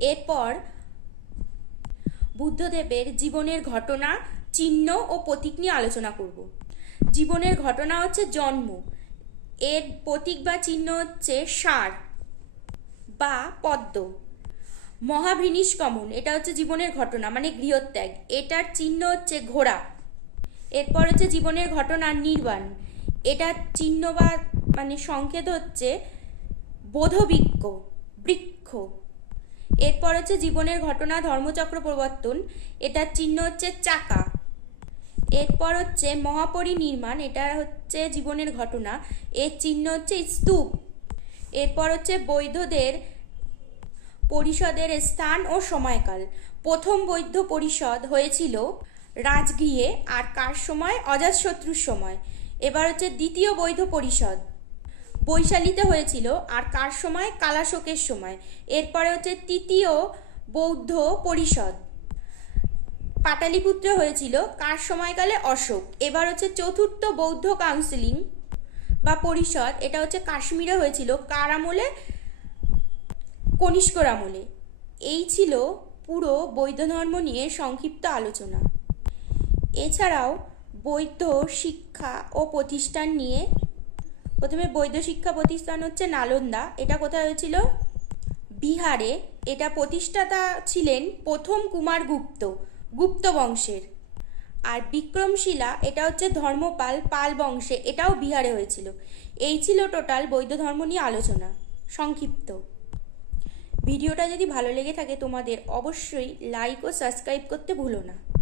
এরপর বুদ্ধদেবের জীবনের ঘটনা, চিহ্ন ও প্রতীক নিয়ে আলোচনা করব। জীবনের ঘটনা হচ্ছে জন্ম, এর প্রতীক বা চিহ্ন হচ্ছে ষাঁড় বা পদ্ম। মহাভিনিষ্ক্রমণ, এটা হচ্ছে জীবনের ঘটনা মানে গৃহত্যাগ, এটার চিহ্ন হচ্ছে ঘোড়া। এরপর হচ্ছে জীবনের ঘটনা নির্বাণ, এটার চিহ্ন বা মানে সংকেত হচ্ছে বোধবৃক্ষ, বৃক্ষ। এরপর হচ্ছে জীবনের ঘটনা ধর্মচক্র প্রবর্তন, এটার চিহ্ন হচ্ছে চাকা। এরপর হচ্ছে মহাপরিনির্মাণ, এটা হচ্ছে জীবনের ঘটনা, এর চিহ্ন হচ্ছে স্তূপ। এরপর হচ্ছে বৌদ্ধদের পরিষদের স্থান ও সময়কাল। প্রথম বৌদ্ধ পরিষদ হয়েছিল রাজগৃহে, আর কার সময়? অজাতশত্রুর সময়। এবার হচ্ছে দ্বিতীয় বৌদ্ধ পরিষদ বৈশালীতে হয়েছিল, আর কার সময়? কালাশোকের সময়। এরপরে হচ্ছে তৃতীয় বৌদ্ধ পরিষদ পাটালিপুত্রে হয়েছিল, কার সময়কালে? অশোক। এবার হচ্ছে চতুর্থ বৌদ্ধ কাউন্সিলিং বা পরিষদ, এটা হচ্ছে কাশ্মীরে হয়েছিল, কার আমলে? কনিষ্কর আমলে। এই ছিল পুরো বৌদ্ধ ধর্ম নিয়ে সংক্ষিপ্ত আলোচনা। এছাড়াও বৌদ্ধ শিক্ষা ও প্রতিষ্ঠান নিয়ে, প্রথমে বৌদ্ধ শিক্ষা প্রতিষ্ঠান হচ্ছে নালন্দা, এটা কোথায় হয়েছিল? বিহারে। এটা প্রতিষ্ঠাতা ছিলেন প্রথম কুমারগুপ্ত, গুপ্ত বংশের। আর বিক্রমশিলা, এটা হচ্ছে ধর্মপাল, পাল বংশে, এটাও বিহারে হয়েছিল। এই ছিল টোটাল বৌদ্ধ ধর্ম নিয়ে আলোচনা সংক্ষিপ্ত। ভিডিওটা যদি ভালো লেগে থাকে তোমাদের অবশ্যই লাইক ও সাবস্ক্রাইব করতে ভুলো না।